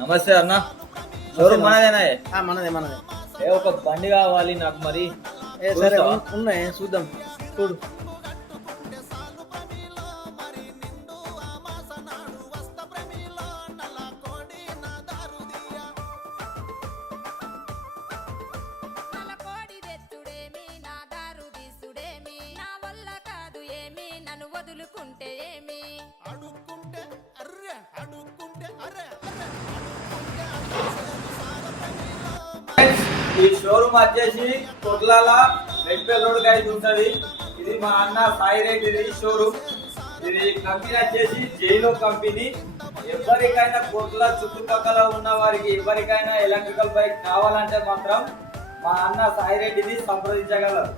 నమస్తే అన్న. షోరూమ్ మనదేనా? మనదే మనదే. ఒక బండి కావాలి నాకు మరి. సరే ఉన్నాయి చూద్దాం. చూడు వదులుకుంటే ఏమి అడుక్కుంటే అర్రే అడుక్కుంటే అర్రే ఈ షోరూమ్ వచ్చేసి కొట్లాల రెడ్పేల్ రోడ్ గైడ్ ఉంటది. ఇది మా అన్న సాయి రెడ్డి షోరూమ్. ఇది కంపెనీ వచ్చేసి జైలో కంపెనీ. ఎవరికైనా కొట్ల చుట్టుపక్కల ఉన్న వారికి ఎవరికైనా ఎలక్ట్రికల్ బైక్ కావాలంటే మాత్రం మా అన్న సాయి రెడ్డిని సంప్రదించగలరు.